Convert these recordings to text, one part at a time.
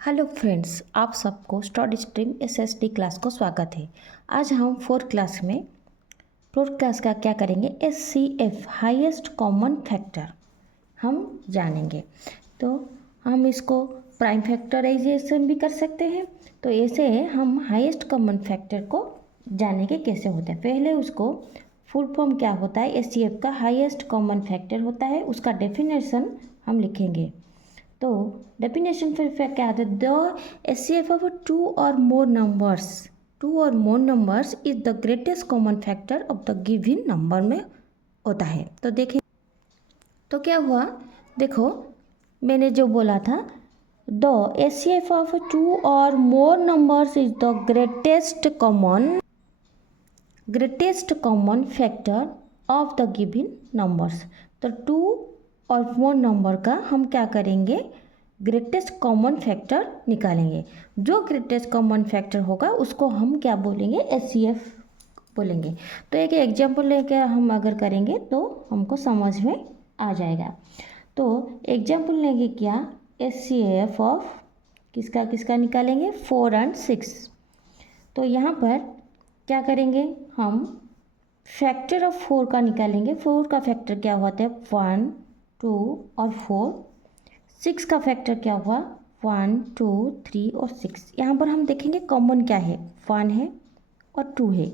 Hello friends, आप सबको study stream SSD class को स्वागत है। आज हम फोर्थ क्लास का क्या करेंगे, एचसीएफ हाईएस्ट कॉमन फैक्टर हम जानेंगे। तो हम इसको प्राइम फैक्टराइजेशन भी कर सकते हैं। तो ऐसे हम हाईएस्ट कॉमन फैक्टर को जानेंगे कैसे होता है। पहले उसको फुल फॉर्म क्या होता है, एचसीएफ का हाईएस्ट कॉमन फैक्टर होता है, उसका डेफिनेशन हम लिखेंगे। तो डेफिनेशन फिर क्या आता है, द एचसीएफ ऑफ टू और मोर numbers is the greatest common factor of the given number में होता है। तो देखें तो क्या हुआ, देखो मैंने जो बोला था, द एचसीएफ ऑफ टू और मोर numbers is the greatest common factor of the given numbers. तो टू और मोर नंबर का हम क्या करेंगे, ग्रेटेस्ट कॉमन फैक्टर निकालेंगे। जो ग्रेटेस्ट कॉमन फैक्टर होगा उसको हम क्या बोलेंगे, एचसीएफ बोलेंगे। तो एक एग्जाम्पल लेके हम अगर करेंगे तो हमको समझ में आ जाएगा। तो एग्जाम्पल लेंगे क्या, एचसीएफ ऑफ किसका किसका निकालेंगे, 4 और 6। तो यहाँ पर क्या करेंगे, हम फैक्टर ऑफ 4 का निकालेंगे। 4 का फैक्टर क्या होता है, 1, 2 और 4। 6 का फैक्टर क्या हुआ, 1, 2, 3 और 6। यहाँ पर हम देखेंगे कॉमन क्या है, 1 है और 2 है,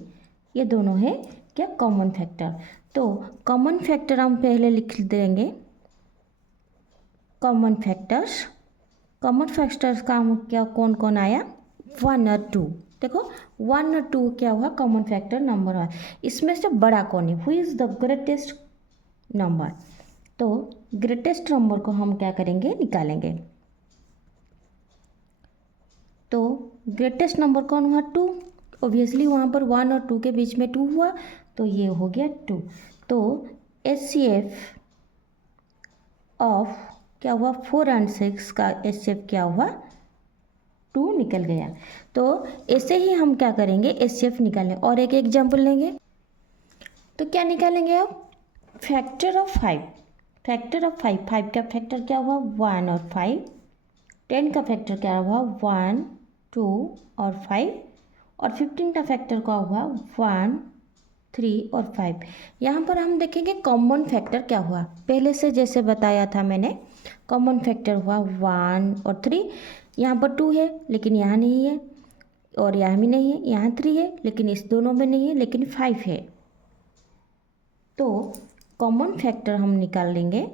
ये दोनों है क्या कॉमन फैक्टर। तो कॉमन फैक्टर हम पहले लिख देंगे, कॉमन फैक्टर्स का हम क्या कौन कौन आया, 1 और 2। देखो 1 और 2 क्या हुआ, कॉमन फैक्टर नंबर हुआ। इसमें से बड़ा कौन है, who is the greatest number. तो ग्रेटेस्ट नंबर को हम क्या करेंगे, निकालेंगे। तो ग्रेटेस्ट नंबर कौन हुआ, 2। ऑब्वियसली वहाँ पर 1 और 2 के बीच में 2 हुआ, तो ये हो गया 2। तो एचसीएफ ऑफ क्या हुआ, 4 और 6 का एचसीएफ क्या हुआ, 2 निकल गया। तो ऐसे ही हम क्या करेंगे, एचसीएफ निकालें। और एक एग्जाम्पल लेंगे, तो क्या निकालेंगे आप, फैक्टर ऑफ 5 5 का फैक्टर क्या हुआ, 1 और 5। 10 का फैक्टर क्या हुआ, 1, 2 और 5। और 15 का फैक्टर क्या हुआ, 1, 3 और 5। यहाँ पर हम देखेंगे कॉमन फैक्टर क्या हुआ, पहले से जैसे बताया था मैंने, कॉमन फैक्टर हुआ 1 और 3। यहाँ पर 2 है लेकिन यहाँ नहीं है, और यहाँ भी नहीं है, यहाँ 3 है लेकिन इस दोनों में नहीं है, लेकिन 5 है। तो कॉमन फैक्टर हम निकाल लेंगे।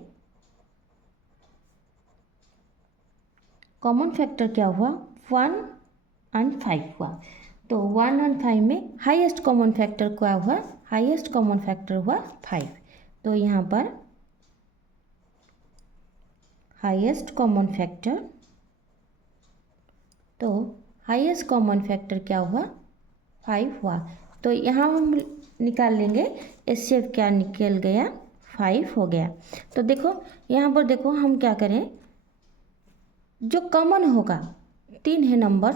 कॉमन फैक्टर क्या हुआ, 1 और 5 हुआ। तो 1 और 5 में हाईएस्ट कॉमन फैक्टर क्या हुआ, हाईएस्ट कॉमन फैक्टर हुआ 5। तो यहाँ पर हाईएस्ट कॉमन फैक्टर, तो हाईएस्ट कॉमन फैक्टर क्या हुआ, 5 हुआ। तो यहाँ हम निकाल लेंगे, एचसीएफ क्या निकल गया, 5 हो गया। तो देखो यहाँ पर देखो हम क्या करें, जो कॉमन होगा 3 है नंबर,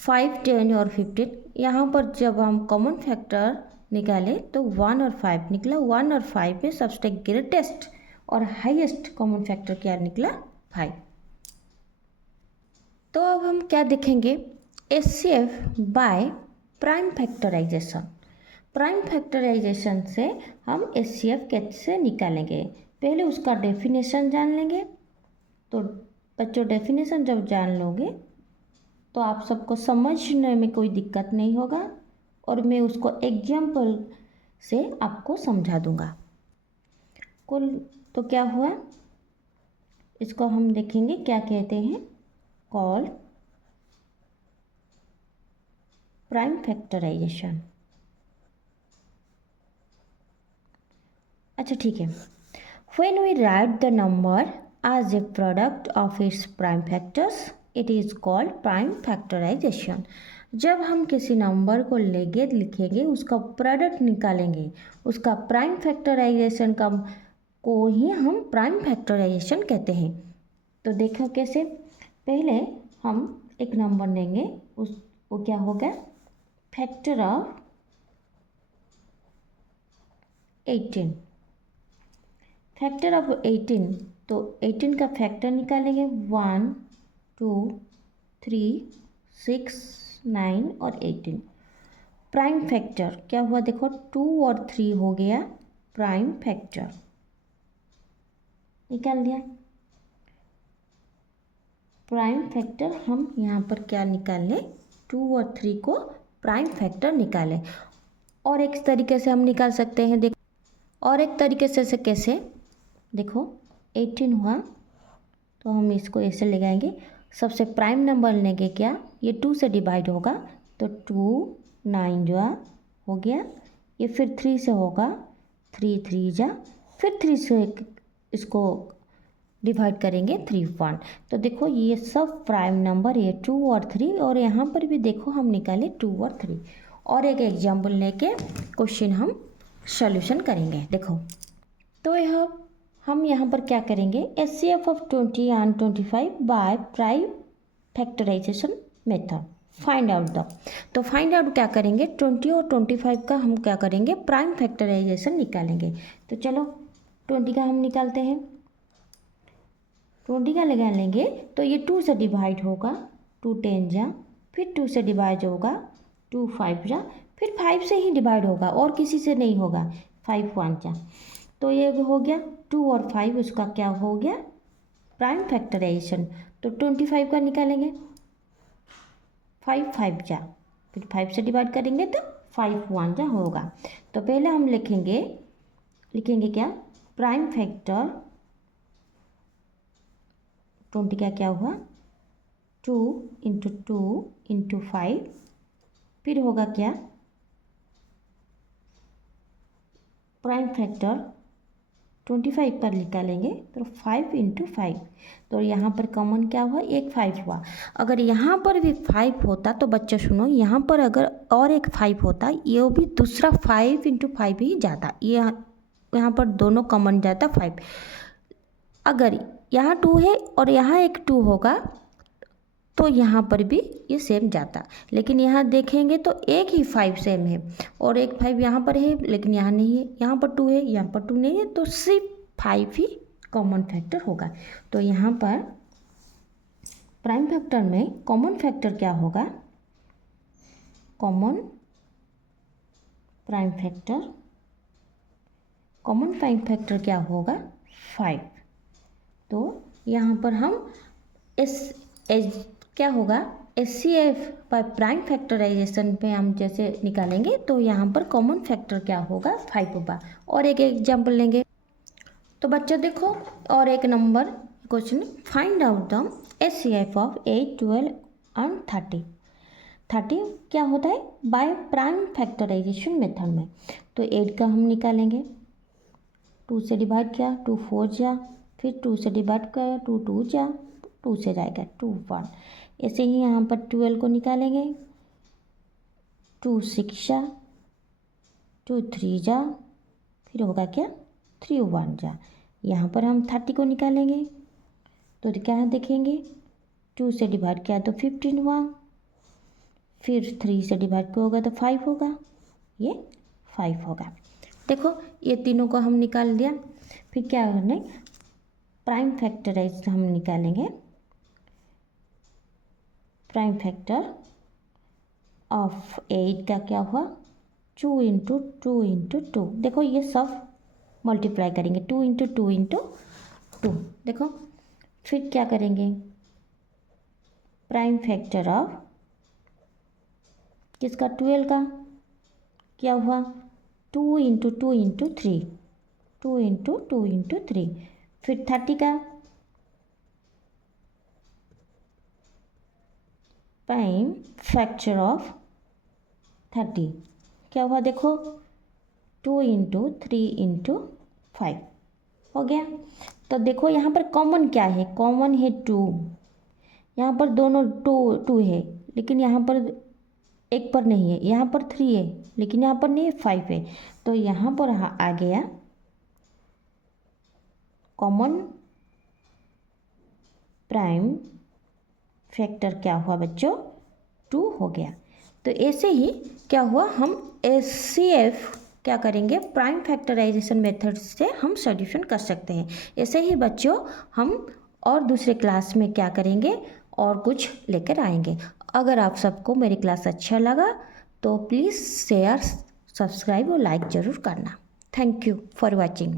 5, 10 और 15। यहाँ पर जब हम कॉमन फैक्टर निकाले तो 1 और 5 निकला। 1 और 5 में सबसे ग्रेटेस्ट और हाईएस्ट कॉमन फैक्टर क्या निकला, 5। तो अब हम क्या देखेंगे, HCF by prime factorization. Prime factorization से हम एचसीएफ कैसे निकालेंगे, पहले उसका डेफिनेशन जान लेंगे। तो बच्चों डेफिनेशन जब जान लोगे तो आप सबको समझने में कोई दिक्कत नहीं होगा, और मैं उसको एग्जाम्पल से आपको समझा दूंगा। कुल तो क्या हुआ, इसको हम देखेंगे क्या कहते हैं, कॉल प्राइम फैक्टराइजेशन। अच्छा ठीक है, when we write the number as a product of its prime factors it is called prime factorization। जब हम किसी नंबर को लेके लिखेंगे, उसका प्रोडक्ट निकालेंगे, उसका प्राइम फैक्टराइजेशन का को ही हम प्राइम फैक्टराइजेशन कहते हैं। तो देखो कैसे, पहले हम एक नंबर लेंगे, उस वो क्या होगा, फैक्टर ऑफ 18। फैक्टर ऑफ 18, तो 18 का फैक्टर निकालेंगे, 1, 2, 3, 6, 9 और 18। प्राइम फैक्टर क्या हुआ देखो, 2 और 3 हो गया प्राइम फैक्टर, निकाल दिया। प्राइम फैक्टर हम यहाँ पर क्या निकाल लें, 2 और 3 को प्राइम फैक्टर निकालें। और एक तरीके से हम निकाल सकते हैं, देखो और एक तरीके से कैसे, देखो 18 हुआ तो हम इसको ऐसे लगाएंगे, सबसे प्राइम नंबर लेंगे क्या, ये 2 से डिवाइड होगा तो 2 9 जा हो गया, ये फिर 3 से होगा 3 3 जा, फिर 3 से इसको डिवाइड करेंगे 3 1। तो देखो ये सब प्राइम नंबर, ये 2 और 3, और यहाँ पर भी देखो हम निकाले 2 और 3। और एक एग्जाम्पल लेके क्वेश्चन हम सॉल्यूशन करेंगे। देखो तो यह हम यहाँ पर क्या करेंगे, HCF of 20 and 25 by prime factorization method find out the. तो फाइंड आउट क्या करेंगे, 20 और 25 का हम क्या करेंगे, प्राइम फैक्टराइजेशन निकालेंगे। तो चलो 20 का हम निकालते हैं। 20 का लगा लेंगे तो ये 2 से डिवाइड होगा, 2 10 जा, फिर 2 से डिवाइड होगा 2 5 जा, फिर 5 से ही डिवाइड होगा और किसी से नहीं होगा, 5 1 जा। तो ये हो गया 2 और 5, उसका क्या हो गया प्राइम फैक्टराइजेशन। तो 25 का निकालेंगे, 5 5 जा, फिर 5 से डिवाइड करेंगे तो 5 1 जा होगा। तो पहले हम लिखेंगे क्या, प्राइम फैक्टर 20 का क्या हुआ, 2 इंटू 2 इंटू 5, फिर होगा क्या प्राइम फैक्टर 25 पर निकालेंगे तो 5 इंटू 5। तो यहाँ पर कॉमन क्या हुआ, एक 5 हुआ। अगर यहाँ पर भी 5 होता तो बच्चे सुनो, यहाँ पर अगर और एक 5 होता, ये भी दूसरा 5 इंटू 5 ही जाता, ये यहाँ पर दोनों कॉमन जाता 5। अगर यहाँ 2 है और यहाँ एक 2 होगा तो यहाँ पर भी ये सेम जाता, लेकिन यहाँ देखेंगे तो एक ही 5 सेम है और एक 5 यहाँ पर है लेकिन यहाँ नहीं है, यहाँ पर 2 है यहाँ पर 2 नहीं है, तो सिर्फ 5 ही कॉमन फैक्टर होगा। तो यहाँ पर प्राइम फैक्टर में कॉमन फैक्टर क्या होगा, कॉमन प्राइम फैक्टर क्या होगा 5। तो यहाँ पर हम क्या होगा HCF बाय प्राइम फैक्टराइजेशन पे हम जैसे निकालेंगे तो यहाँ पर कॉमन फैक्टर क्या होगा 5 होगा। और एक एग्जाम्पल लेंगे तो बच्चों देखो, और एक number question, find out the HCF of 8 12 and 30। 30 क्या होता है बाय प्राइम फैक्टराइजेशन मेथड में। तो 8 का हम निकालेंगे, 2 से डिवाइड किया 2 4 जा, फिर 2 से डिवाइड किया 2 2 जा, 2 से जाएगा 2 1। ऐसे ही यहाँ पर 12 को निकालेंगे, 2 6 जा, 2 3 जा, फिर होगा क्या 3 1 जा। यहाँ पर हम 30 को निकालेंगे तो क्या देखेंगे, 2 से डिवाइड किया तो 15 हुआ, फिर 3 से डिवाइड किया होगा तो 5 होगा, ये 5 होगा। देखो ये तीनों को हम निकाल दिया। फिर क्या करना, प्राइम फैक्टराइज हम निकालेंगे, प्राइम फैक्टर ऑफ 8 का क्या हुआ 2 इंटू 2 इंटू 2। देखो ये सब मल्टीप्लाई करेंगे 2 इंटू 2 इंटू 2। देखो फिर क्या करेंगे, प्राइम फैक्टर ऑफ किसका 12 का क्या हुआ 2 इंटू 2 इंटू 3, 2 इंटू 2 इंटू 3। फिर 30 का प्राइम फैक्टर ऑफ 30 क्या हुआ देखो 2 इंटू 3 इंटू 5 हो गया। तो देखो यहाँ पर कॉमन क्या है, कॉमन है 2, यहाँ पर दोनों 2 है लेकिन यहाँ पर एक पर नहीं है, यहाँ पर 3 है लेकिन यहाँ पर नहीं है 5 है। तो यहाँ पर आ गया कॉमन प्राइम फैक्टर क्या हुआ बच्चों 2 हो गया। तो ऐसे ही क्या हुआ, हम HCF क्या करेंगे प्राइम फैक्टराइजेशन मेथड से हम सॉल्यूशन कर सकते हैं। ऐसे ही बच्चों हम और दूसरे क्लास में क्या करेंगे और कुछ लेकर आएंगे। अगर आप सबको मेरी क्लास अच्छा लगा तो प्लीज़ शेयर, सब्सक्राइब और लाइक ज़रूर करना। Thank you for watching.